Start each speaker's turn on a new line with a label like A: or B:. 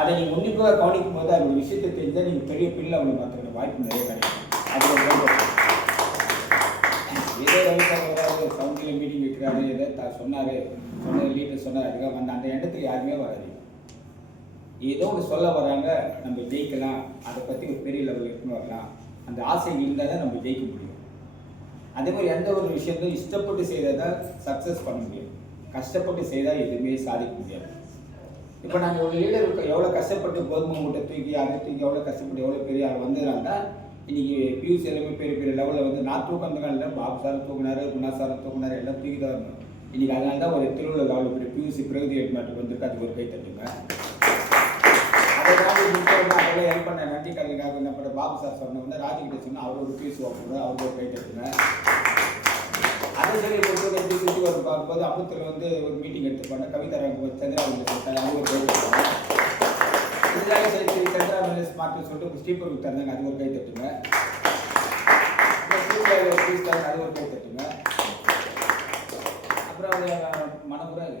A: அதை நீங்கள் உன்னிப்பாக கவனிக்கும் போது அதோட விஷயத்தை தெரிஞ்சால் நீங்கள் பெரிய பிள்ளை அவங்களை பார்த்துக்கிற வாய்ப்பு நிறைய கிடைக்கும். ஏதோ சவுண்டில் மீட்டிங் வைக்கிறாரு ஏதோ த சொன்னார் சொன்ன லீடர் சொன்னார் அதுக்காக வந்த அந்த இடத்துக்கு யாருமே வராது. ஏதோ ஒன்று சொல்ல வராங்க நம்ம ஜெயிக்கலாம். அதை பற்றி ஒரு பெரிய லெவலில் எடுத்துன்னு வரலாம். அந்த ஆசை இருந்தால் தான் நம்ம ஜெயிக்க முடியும். அதே மாதிரி எந்த ஒரு விஷயத்தையும் இஷ்டப்பட்டு செய்தால் சக்ஸஸ் பண்ண முடியும் கஷ்டப்பட்டு செய்தால் எதுவுமே சாதிக்க முடியாது. இப்போ நாங்கள் ஒரு லீடர் எவ்வளோ கஷ்டப்பட்டு கோதுமை மூட்டை தூக்கி அதை தூக்கி எவ்வளோ கஷ்டப்பட்டு எவ்வளோ பெரிய ஆள் வந்துடுறாங்க இன்னைக்கு பியூஸ் எல்லாமே பெரிய பெரிய லெவலில் வந்து நான் தூக்கம் இல்லை பாபு சார் தூக்குனாரு குணா சார் தூக்குனாரு எல்லாம் தூக்கி தான் வரணும் இன்னைக்கு அதனால தான் ஒரு திருவிழா லெவலில் பெரிய பியூசி பிரகதி ஏற்பாட்டுக்கு வந்திருக்கு அதுக்கு ஒரு கை தட்டுங்க. அதெல்லாம் ஹெல்ப் பண்ண நன்றி கல்விக்காக என்ன பண்ண பாபு சார் சொன்னவங்க ராஜிகிட்ட சொன்னால் அவர் ஒரு பியூஸ் வாங்க அவருக்கு ஒரு கை தட்டுங்க. அதே சொல்லி ஒரு பார்க்கும்போது அமுத்தில் வந்து ஒரு மீட்டிங் எடுத்துப்பாங்க கவிதா ரங்க சந்திரா சொல்லிட்டாங்க அது சந்திரா கை தட்டுங்க ஸ்மார்ட் சொல்லிட்டு ஸ்டீப்பர் தந்தாங்க. அது ஒரு கை தட்டுங்க. அது ஒரு கை தட்டுங்க. அப்புறம் மனபுரம்